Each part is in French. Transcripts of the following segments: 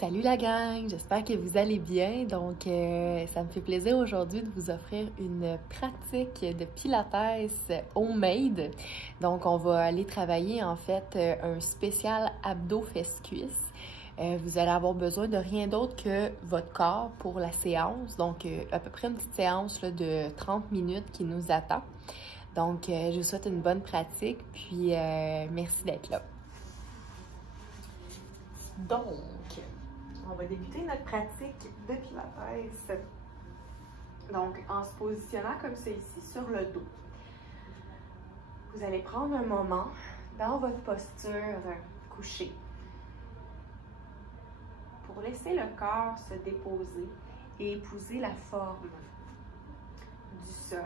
Salut la gang, j'espère que vous allez bien. Donc, ça me fait plaisir aujourd'hui de vous offrir une pratique de pilates homemade. Donc, on va aller travailler en fait un spécial abdos-fesses-cuisses. Vous allez avoir besoin de rien d'autre que votre corps pour la séance. Donc, à peu près une petite séance là, de 30 minutes qui nous attend. Donc, je vous souhaite une bonne pratique, puis merci d'être là. Donc, on va débuter notre pratique de pilates. Donc, en se positionnant comme ça ici sur le dos. Vous allez prendre un moment dans votre posture couchée pour laisser le corps se déposer et épouser la forme du sol,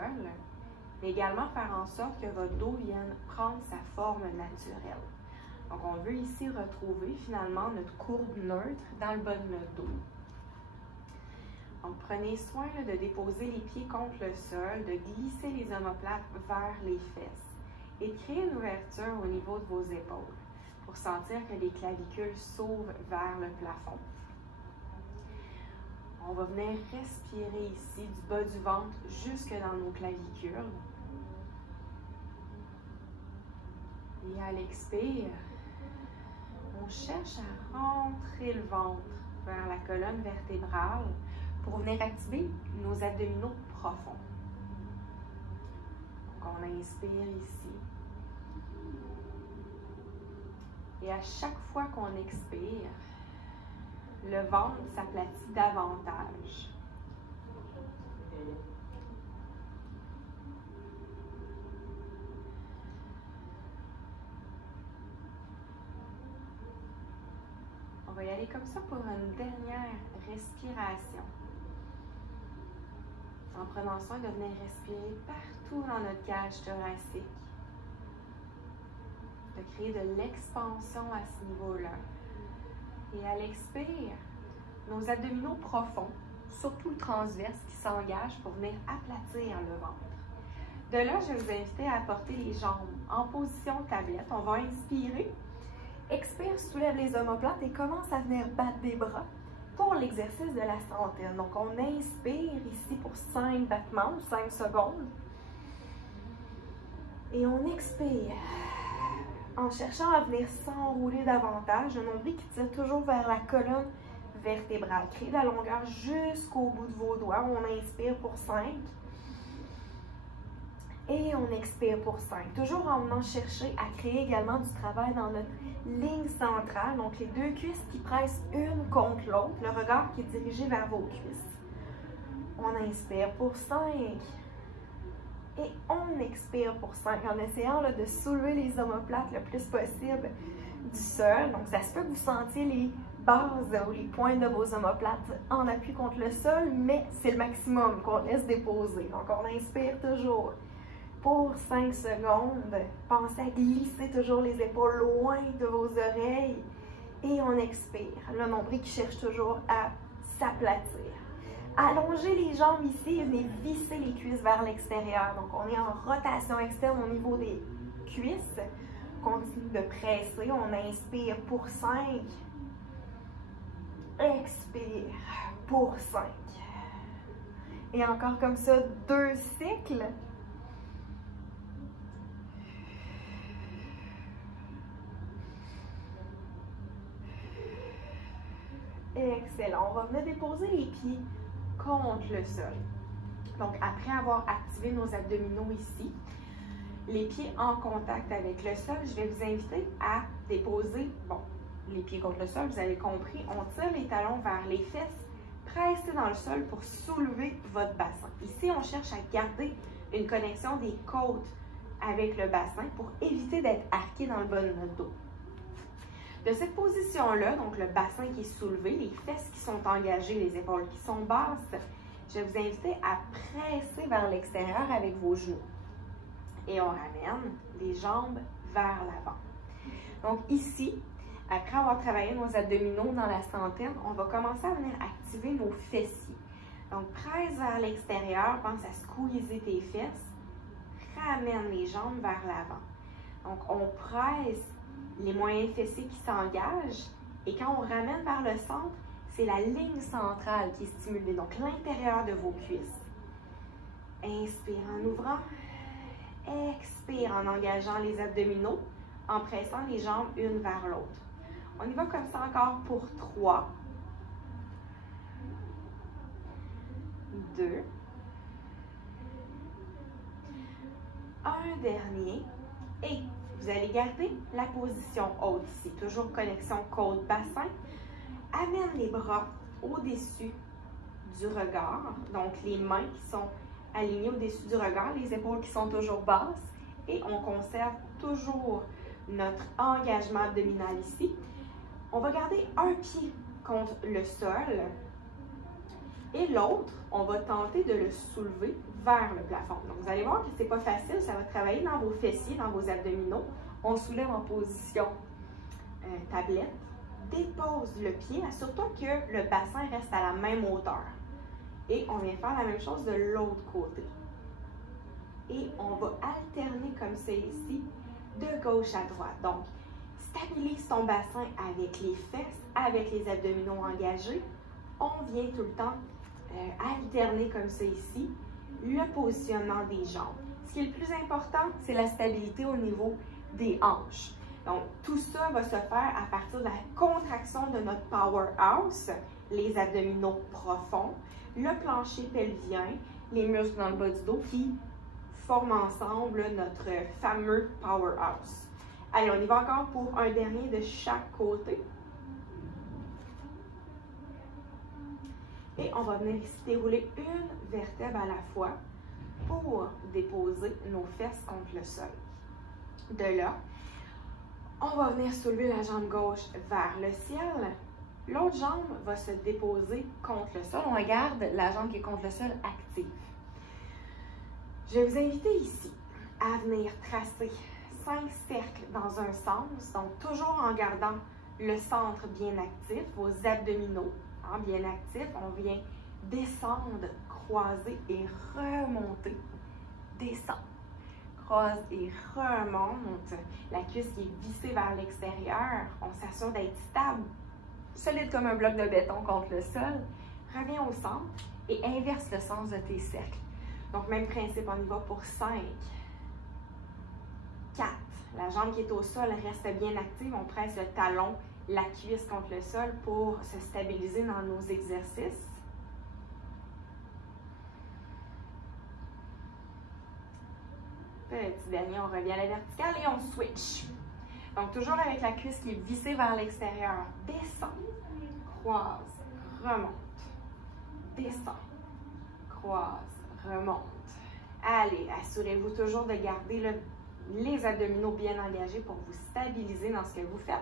mais également faire en sorte que votre dos vienne prendre sa forme naturelle. Donc, on veut ici retrouver finalement notre courbe neutre dans le bas de notre dos. Donc, prenez soin là, de déposer les pieds contre le sol, de glisser les omoplates vers les fesses et de créer une ouverture au niveau de vos épaules pour sentir que les clavicules s'ouvrent vers le plafond. On va venir respirer ici du bas du ventre jusque dans nos clavicules. Et à l'expire, on cherche à rentrer le ventre vers la colonne vertébrale pour venir activer nos abdominaux profonds. Donc, on inspire ici. Et à chaque fois qu'on expire, le ventre s'aplatit davantage. On va y aller comme ça pour une dernière respiration. En prenant soin de venir respirer partout dans notre cage thoracique. De créer de l'expansion à ce niveau-là. Et à l'expire, nos abdominaux profonds, surtout le transverse qui s'engage pour venir aplatir le ventre. De là, je vais vous inviter à apporter les jambes en position tablette. On va inspirer. Expire, soulève les omoplates et commence à venir battre des bras pour l'exercice de la centaine. Donc, on inspire ici pour 5 battements, 5 secondes. Et on expire en cherchant à venir s'enrouler davantage. Un nombril qui tire toujours vers la colonne vertébrale. Créez la longueur jusqu'au bout de vos doigts. On inspire pour 5. Et on expire pour 5. Toujours en venant chercher à créer également du travail dans notre ligne centrale. Donc, les deux cuisses qui pressent une contre l'autre. Le regard qui est dirigé vers vos cuisses. On inspire pour 5. Et on expire pour 5 en essayant là, de soulever les omoplates le plus possible du sol. Donc, ça se peut que vous sentiez les bases ou les pointes de vos omoplates en appui contre le sol, mais c'est le maximum qu'on laisse déposer. Donc, on inspire toujours. Pour 5 secondes, pensez à glisser toujours les épaules loin de vos oreilles et on expire. Le nombril qui cherche toujours à s'aplatir. Allongez les jambes ici et venez visser les cuisses vers l'extérieur. Donc, on est en rotation externe au niveau des cuisses. Continue de presser. On inspire pour 5. Expire pour 5. Et encore comme ça, 2 cycles. Excellent. On va venir déposer les pieds contre le sol. Donc, après avoir activé nos abdominaux ici, les pieds en contact avec le sol, je vais vous inviter à déposer, les pieds contre le sol, vous avez compris, on tire les talons vers les fesses, pressez dans le sol pour soulever votre bassin. Ici, on cherche à garder une connexion des côtes avec le bassin pour éviter d'être arqué dans le bas de notre dos. De cette position-là, donc le bassin qui est soulevé, les fesses qui sont engagées, les épaules qui sont basses, je vais vous inviter à presser vers l'extérieur avec vos genoux. Et on ramène les jambes vers l'avant. Donc ici, après avoir travaillé nos abdominaux dans la centaine, on va commencer à venir activer nos fessiers. Donc presse vers l'extérieur, pense à squeezer tes fesses, ramène les jambes vers l'avant. Donc on presse les moyens fessiers qui s'engagent Et quand on ramène vers le centre, c'est la ligne centrale qui est stimulée, donc l'intérieur de vos cuisses. Inspire en ouvrant. Expire en engageant les abdominaux, en pressant les jambes une vers l'autre. On y va comme ça encore pour 3, 2, un dernier, et vous allez garder la position haute ici, toujours connexion côte-bassin. Amène les bras au-dessus du regard, donc les mains qui sont alignées au-dessus du regard, les épaules qui sont toujours basses, et on conserve toujours notre engagement abdominal ici. On va garder un pied contre le sol et l'autre, on va tenter de le soulever vers le plafond. Donc, vous allez voir que ce n'est pas facile, ça va travailler dans vos fessiers, dans vos abdominaux. On soulève en position tablette, dépose le pied, assure-toi que le bassin reste à la même hauteur. Et on vient faire la même chose de l'autre côté. Et on va alterner comme ça ici, de gauche à droite. Donc, stabilise ton bassin avec les fesses, avec les abdominaux engagés. On vient tout le temps alterner comme ça ici, le positionnement des jambes. Ce qui est le plus important, c'est la stabilité au niveau des hanches. Donc, tout ça va se faire à partir de la contraction de notre powerhouse, les abdominaux profonds, le plancher pelvien, les muscles dans le bas du dos qui forment ensemble notre fameux powerhouse. Allez, on y va encore pour un dernier de chaque côté. Et on va venir ici dérouler une vertèbre à la fois pour déposer nos fesses contre le sol. De là, on va venir soulever la jambe gauche vers le ciel. L'autre jambe va se déposer contre le sol. On garde la jambe qui est contre le sol active. Je vais vous inviter ici à venir tracer 5 cercles dans un sens, donc toujours en gardant le centre bien actif, vos abdominaux bien actifs. On vient descendre, croiser et remonter. Descendre, croise et remonte. La cuisse qui est vissée vers l'extérieur. On s'assure d'être stable, solide comme un bloc de béton contre le sol. Reviens au centre et inverse le sens de tes cercles. Donc, même principe, on y va pour 5, 4. La jambe qui est au sol reste bien active. On presse le talon, la cuisse contre le sol pour se stabiliser dans nos exercices. Petit dernier, on revient à la verticale et on switch. Donc, toujours avec la cuisse qui est vissée vers l'extérieur. Descend, croise, remonte. Descend, croise, remonte. Allez, assurez-vous toujours de garder les abdominaux bien engagés pour vous stabiliser dans ce que vous faites.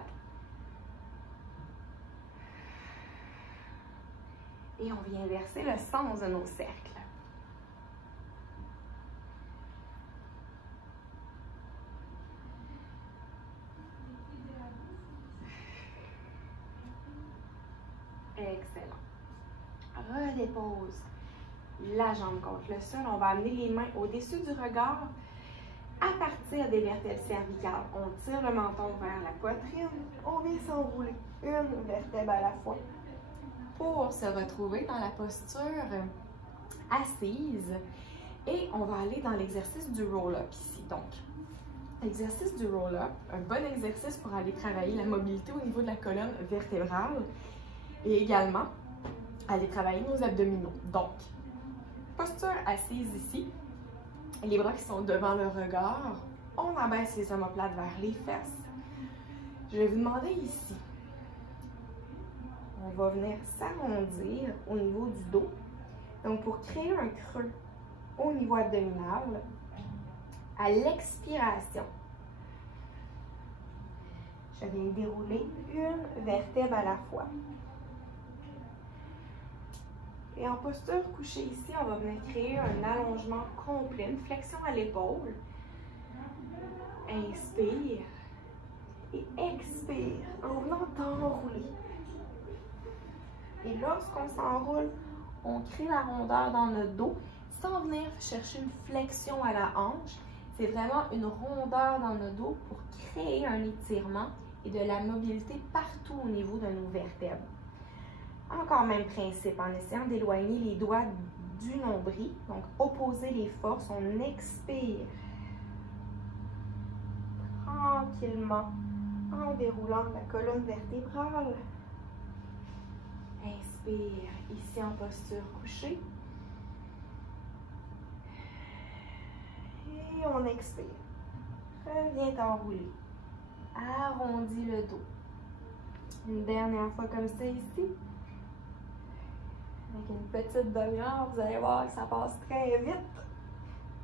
Et on vient inverser le sens de nos cercles. Excellent. Redépose la jambe contre le sol. On va amener les mains au-dessus du regard. À partir des vertèbres cervicales, on tire le menton vers la poitrine. On vient s'enrouler une vertèbre à la fois pour se retrouver dans la posture assise. Et on va aller dans l'exercice du roll-up ici. Donc, l'exercice du roll-up, un bon exercice pour aller travailler la mobilité au niveau de la colonne vertébrale et également aller travailler nos abdominaux. Donc, posture assise ici, les bras qui sont devant le regard, on abaisse les omoplates vers les fesses. Je vais vous demander ici, on va venir s'arrondir au niveau du dos. Donc, pour créer un creux au niveau abdominal, à l'expiration, je viens dérouler une vertèbre à la fois. Et en posture couchée ici, on va venir créer un allongement complet, une flexion à l'épaule. Inspire et expire en venant t'enrouler. Et lorsqu'on s'enroule, on crée la rondeur dans notre dos sans venir chercher une flexion à la hanche. C'est vraiment une rondeur dans notre dos pour créer un étirement et de la mobilité partout au niveau de nos vertèbres. Encore même principe, en essayant d'éloigner les doigts du nombril, donc opposer les forces, on expire tranquillement en déroulant la colonne vertébrale. Inspire ici en posture couchée. Et on expire. Reviens t'enrouler. Arrondis le dos. Une dernière fois comme ça ici. Avec une petite demi-heure, vous allez voir que ça passe très vite.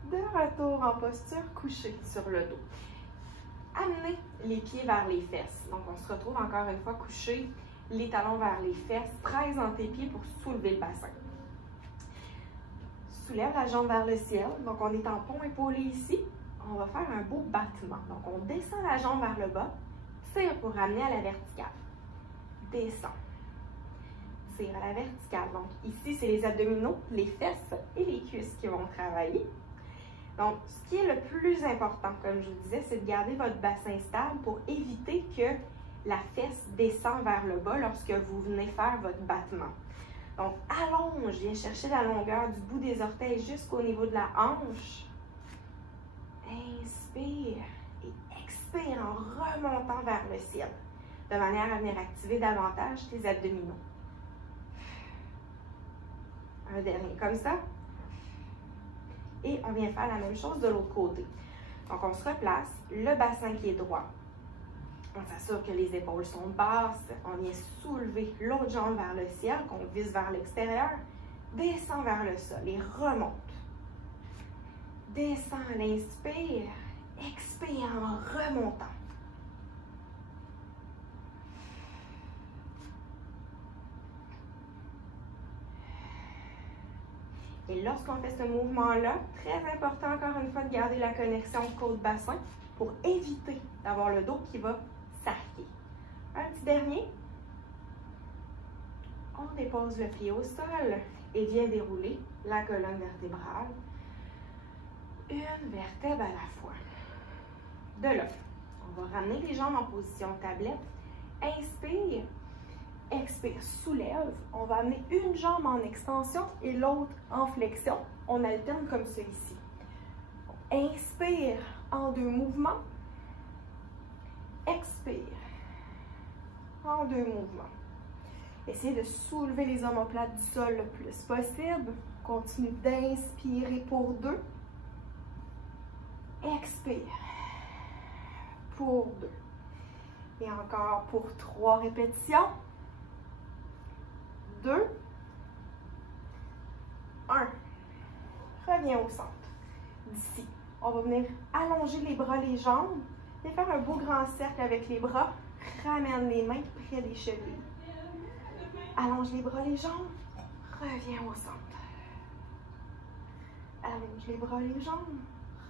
De retour en posture couchée sur le dos. Amenez les pieds vers les fesses. Donc, on se retrouve encore une fois couché, les talons vers les fesses. Presse dans tes pieds pour soulever le bassin. Soulève la jambe vers le ciel. Donc, on est en pont épaulé ici. On va faire un beau battement. Donc, on descend la jambe vers le bas. Tire pour ramener à la verticale. Descend. Tire à la verticale. Donc, ici, c'est les abdominaux, les fesses et les cuisses qui vont travailler. Donc, ce qui est le plus important, comme je vous disais, c'est de garder votre bassin stable pour éviter que la fesse descende vers le bas lorsque vous venez faire votre battement. Donc, allonge, viens chercher la longueur du bout des orteils jusqu'au niveau de la hanche. Inspire et expire en remontant vers le ciel, de manière à venir activer davantage tes abdominaux. Un dernier comme ça. Et on vient faire la même chose de l'autre côté. Donc, on se replace, le bassin qui est droit. On s'assure que les épaules sont basses. On vient soulever l'autre jambe vers le ciel, qu'on vise vers l'extérieur. Descend vers le sol et remonte. Descend à l'inspire. Expire en remontant. Et lorsqu'on fait ce mouvement-là, très important encore une fois de garder la connexion côte-bassin pour éviter d'avoir le dos qui va s'arquer. Un petit dernier. On dépose le pied au sol et vient dérouler la colonne vertébrale. Une vertèbre à la fois. De là, on va ramener les jambes en position tablette. Inspire. Expire, soulève. On va amener une jambe en extension et l'autre en flexion. On alterne comme celui-ci. Inspire en 2 mouvements. Expire en 2 mouvements. Essayez de soulever les omoplates du sol le plus possible. Continue d'inspirer pour 2. Expire pour 2. Et encore pour 3 répétitions. 2, 1. Reviens au centre. D'ici, on va venir allonger les bras, les jambes et faire un beau grand cercle avec les bras. Ramène les mains près des chevilles. Allonge les bras, les jambes. Reviens au centre. Allonge les bras, les jambes.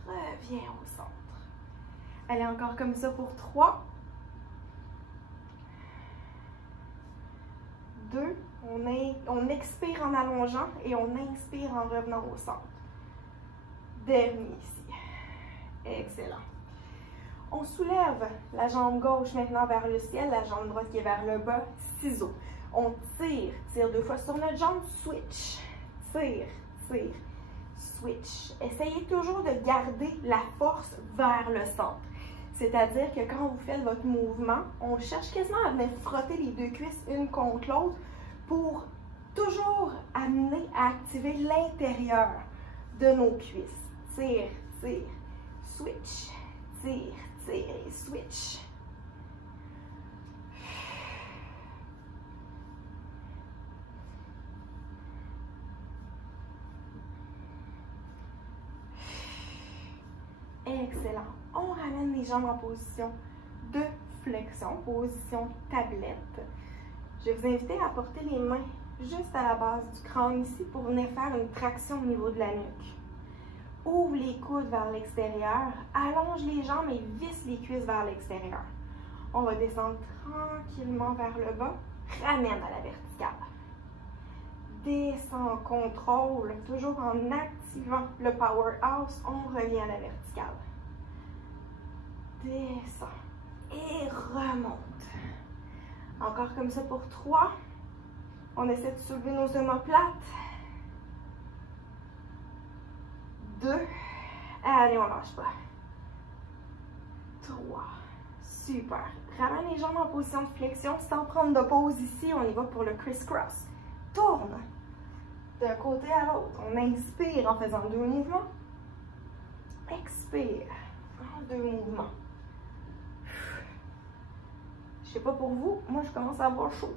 Reviens au centre. Allez, encore comme ça pour 3. 2. On expire en allongeant et on inspire en revenant au centre. Dernier ici. Excellent. On soulève la jambe gauche maintenant vers le ciel, la jambe droite qui est vers le bas, ciseaux. On tire 2 fois sur notre jambe, switch. Tire, tire, switch. Essayez toujours de garder la force vers le centre. C'est-à-dire que quand vous faites votre mouvement, on cherche quasiment à venir frotter les 2 cuisses une contre l'autre pour toujours amener à activer l'intérieur de nos cuisses. Tire, tire, switch, tire, tire et switch. Excellent. On ramène les jambes en position de flexion, position tablette. Je vais vous inviter à porter les mains juste à la base du crâne ici pour venir faire une traction au niveau de la nuque. Ouvre les coudes vers l'extérieur, allonge les jambes et visse les cuisses vers l'extérieur. On va descendre tranquillement vers le bas, ramène à la verticale. Descend en contrôle, toujours en activant le powerhouse, on revient à la verticale. Descend. et remonte. Encore comme ça pour 3. On essaie de soulever nos omoplates. 2. Allez, on lâche pas. 3. Super. Ramène les jambes en position de flexion sans prendre de pause ici. On y va pour le criss-cross. Tourne d'un côté à l'autre. On inspire en faisant 2 mouvements. Expire en 2 mouvements. Je sais pas pour vous, moi je commence à avoir chaud.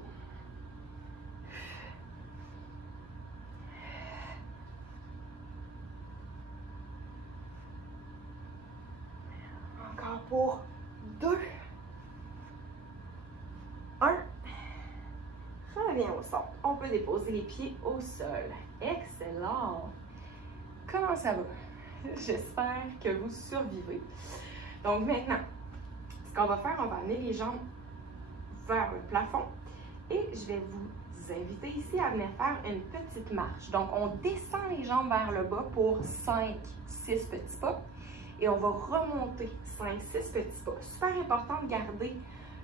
Encore pour 2. 1. Reviens au sol. On peut déposer les pieds au sol. Excellent. Comment ça va? J'espère que vous survivez. Donc maintenant, ce qu'on va faire, on va amener les jambes vers le plafond et je vais vous inviter ici à venir faire une petite marche. Donc, on descend les jambes vers le bas pour 5-6 petits pas et on va remonter 5-6 petits pas. Super important de garder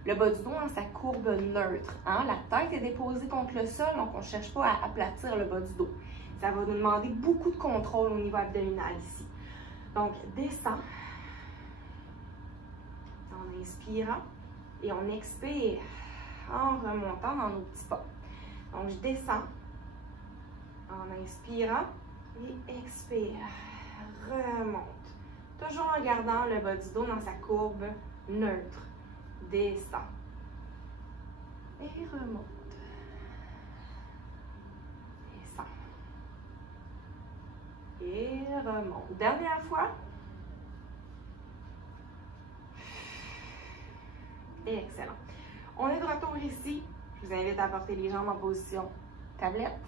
le bas du dos dans sa courbe neutre. Hein? La tête est déposée contre le sol, donc on ne cherche pas à aplatir le bas du dos. Ça va nous demander beaucoup de contrôle au niveau abdominal ici. Donc, descend en inspirant et on expire en remontant dans nos petits pas. Donc, je descends en inspirant et expire, remonte. Toujours en gardant le bas du dos dans sa courbe neutre. Descend et remonte. Descend et remonte. Dernière fois. Excellent. On est de retour ici. Je vous invite à porter les jambes en position tablette.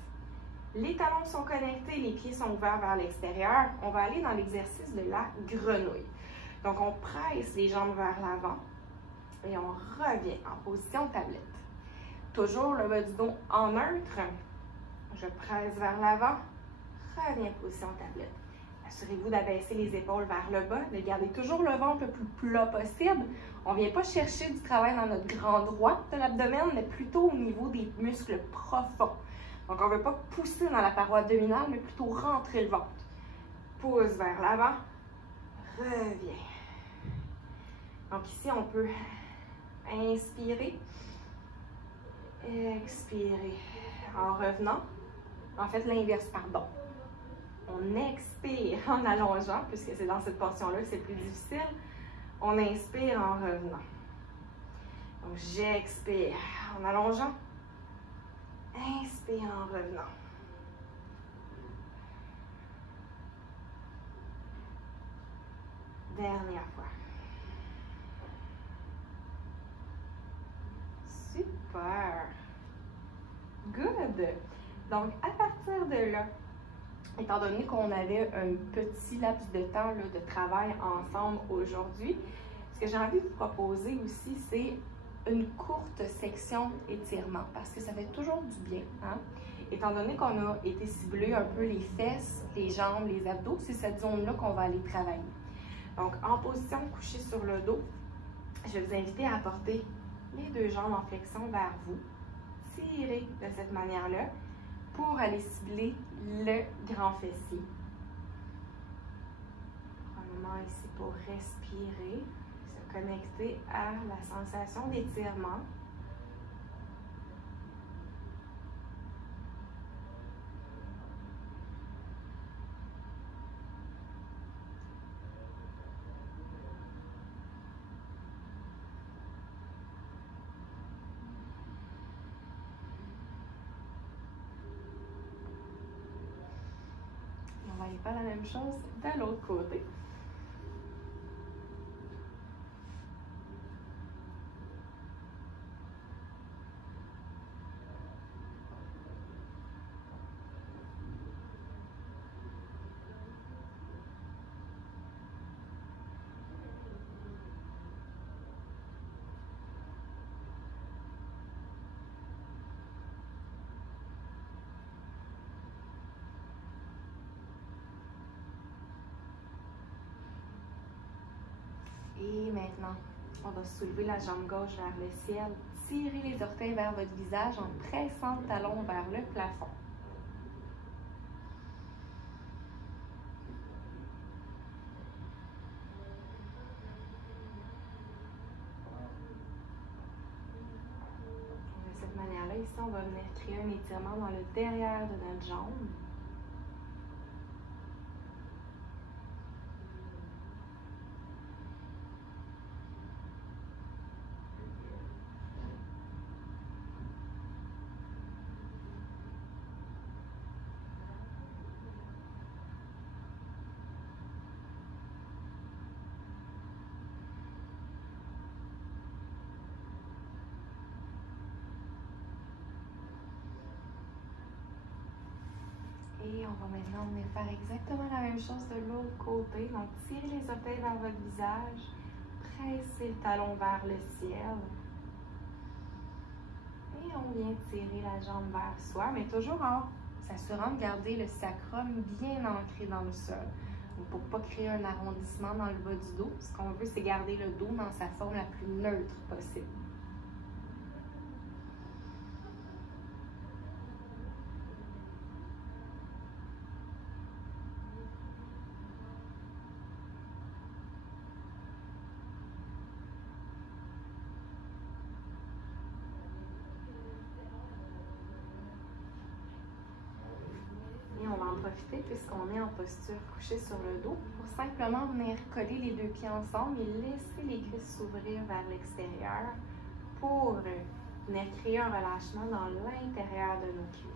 Les talons sont connectés, les pieds sont ouverts vers l'extérieur. On va aller dans l'exercice de la grenouille. Donc, on presse les jambes vers l'avant et on revient en position tablette. Toujours le bas du dos en neutre. Je presse vers l'avant, reviens en position tablette. Assurez-vous d'abaisser les épaules vers le bas, de garder toujours le ventre le plus plat possible. On ne vient pas chercher du travail dans notre grand droit de l'abdomen, mais plutôt au niveau des muscles profonds. Donc, on ne veut pas pousser dans la paroi abdominale, mais plutôt rentrer le ventre. Pousse vers l'avant, reviens. Donc, ici, on peut inspirer, expirer. En revenant, en fait, l'inverse, pardon. On expire en allongeant, puisque c'est dans cette portion-là que c'est plus difficile. On inspire en revenant. Donc, j'expire en allongeant. Inspire en revenant. Dernière fois. Super. Good. Donc, à partir de là, étant donné qu'on avait un petit laps de temps là, de travail ensemble aujourd'hui, ce que j'ai envie de vous proposer aussi, c'est une courte section étirement parce que ça fait toujours du bien. Hein? Étant donné qu'on a été ciblé un peu les fesses, les jambes, les abdos, c'est cette zone-là qu'on va aller travailler. Donc, en position couchée sur le dos, je vais vous inviter à apporter les 2 jambes en flexion vers vous. Tirez de cette manière-là pour aller cibler le grand fessier. Un moment ici pour respirer, se connecter à la sensation d'étirement. On va aller faire la même chose de l'autre côté. Et maintenant, On va soulever la jambe gauche vers le ciel. Tirez les orteils vers votre visage en pressant le talon vers le plafond. De cette manière-là, ici, on va venir créer un étirement dans le derrière de notre jambe. Et on va maintenant venir faire exactement la même chose de l'autre côté. Donc, tirez les orteils vers votre visage. Pressez le talon vers le ciel. Et on vient tirer la jambe vers soi, mais toujours en s'assurant de garder le sacrum bien ancré dans le sol. Donc, pour ne pas créer un arrondissement dans le bas du dos, ce qu'on veut, c'est garder le dos dans sa forme la plus neutre possible. On va en profiter puisqu'on est en posture couchée sur le dos pour simplement venir coller les deux pieds ensemble et laisser les cuisses s'ouvrir vers l'extérieur pour venir créer un relâchement dans l'intérieur de nos cuisses.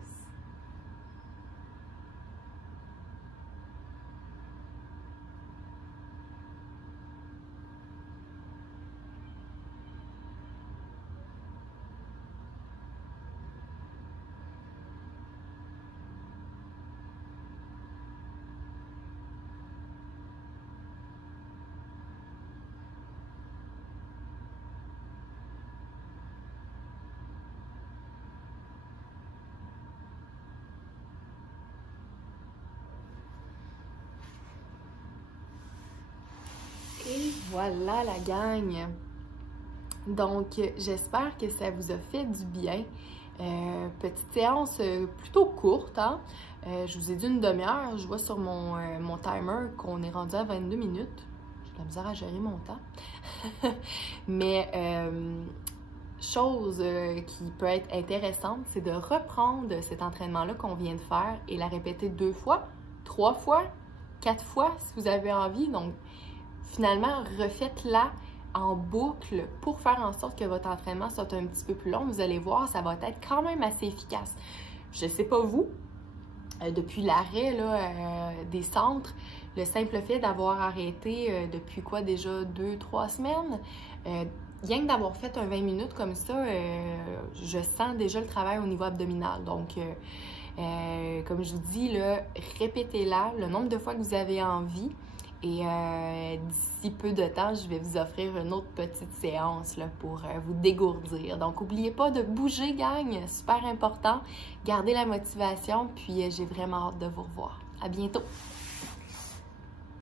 Et voilà la gang! Donc, j'espère que ça vous a fait du bien. Petite séance plutôt courte, hein? Je vous ai dit une demi-heure. Je vois sur mon timer qu'on est rendu à 22 minutes. J'ai de la misère à gérer mon temps. Mais chose qui peut être intéressante, c'est de reprendre cet entraînement-là qu'on vient de faire et la répéter 2 fois, 3 fois, 4 fois si vous avez envie. Donc, finalement, refaites-la en boucle pour faire en sorte que votre entraînement soit un petit peu plus long. Vous allez voir, ça va être quand même assez efficace. Je ne sais pas vous, depuis l'arrêt des centres, le simple fait d'avoir arrêté depuis quoi déjà 2-3 semaines, rien que d'avoir fait un 20 minutes comme ça, je sens déjà le travail au niveau abdominal. Donc, comme je vous dis, répétez-la le nombre de fois que vous avez envie. Et d'ici peu de temps, je vais vous offrir une autre petite séance là, pour vous dégourdir. Donc, n'oubliez pas de bouger, gang, super important. Gardez la motivation, puis j'ai vraiment hâte de vous revoir. À bientôt!